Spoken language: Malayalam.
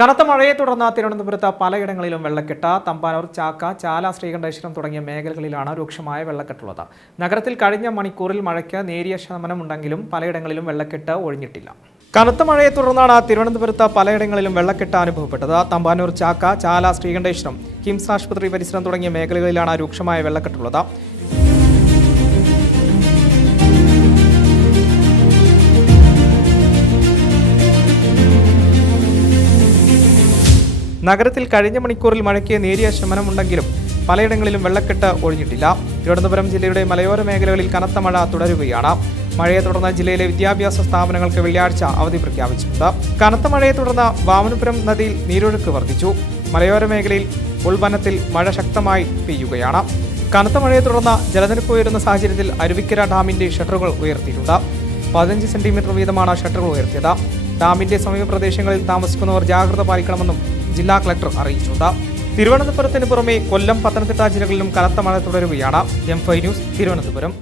കനത്ത മഴയെ തുടർന്ന് തിരുവനന്തപുരത്ത് പലയിടങ്ങളിലും വെള്ളക്കെട്ട്. തമ്പാനൂർ, ചാക്ക, ചാല, ശ്രീകണ്ഠേശ്വരം തുടങ്ങിയ മേഖലകളിലാണ് രൂക്ഷമായ വെള്ളക്കെട്ടുള്ളത്. നഗരത്തിൽ കഴിഞ്ഞ മണിക്കൂറിൽ മഴയ്ക്ക് നേരിയ ശമനമുണ്ടെങ്കിലും പലയിടങ്ങളിലും വെള്ളക്കെട്ട് ഒഴിഞ്ഞിട്ടില്ല. കനത്ത മഴയെ തുടർന്നാണ് തിരുവനന്തപുരത്ത് പലയിടങ്ങളിലും വെള്ളക്കെട്ട് അനുഭവപ്പെട്ടത്. തമ്പാനൂർ, ചാക്ക, ചാല, ശ്രീകണ്ഠേശ്വരം, കിംസ് ആശുപത്രി പരിസരം തുടങ്ങിയ മേഖലകളിലാണ് രൂക്ഷമായ വെള്ളക്കെട്ടുള്ളത്. നഗരത്തിൽ കഴിഞ്ഞ മണിക്കൂറിൽ മഴയ്ക്ക് നേരിയ ശമനമുണ്ടെങ്കിലും പലയിടങ്ങളിലും വെള്ളക്കെട്ട് ഒഴിഞ്ഞിട്ടില്ല. തിരുവനന്തപുരം ജില്ലയുടെ മലയോര മേഖലകളിൽ കനത്ത മഴ തുടരുകയാണ്. മഴയെ തുടർന്ന് ജില്ലയിലെ വിദ്യാഭ്യാസ സ്ഥാപനങ്ങൾക്ക് വെള്ളിയാഴ്ച അവധി പ്രഖ്യാപിച്ചിട്ടുണ്ട്. കനത്ത മഴയെ തുടർന്ന് വാമനപുരം നദിയിൽ നീരൊഴുക്ക് വർദ്ധിച്ചു. മലയോര മേഖലയിൽ ഉൾവനത്തിൽ മഴ ശക്തമായി പെയ്യുകയാണ്. കനത്ത മഴയെ തുടർന്ന് ജലനിരപ്പ് ഉയരുന്ന സാഹചര്യത്തിൽ അരുവിക്കര ഡാമിന്റെ ഷട്ടറുകൾ ഉയർത്തിയിട്ടുണ്ട്. 15 സെന്റിമീറ്റർ വീതമാണ് ഷട്ടറുകൾ ഉയർത്തിയത്. ഡാമിന്റെ സമീപ പ്രദേശങ്ങളിൽ താമസിക്കുന്നവർ ജാഗ്രത പാലിക്കണമെന്നും ജില്ലാ കളക്ടർ അറിയിച്ചിട്ടുണ്ട്. തിരുവനന്തപുരത്തിന് പുറമെ കൊല്ലം, പത്തനംതിട്ട ജില്ലകളിലും കനത്ത മഴ തുടരുകയാണ്. M5 news, Thiruvananthapuram.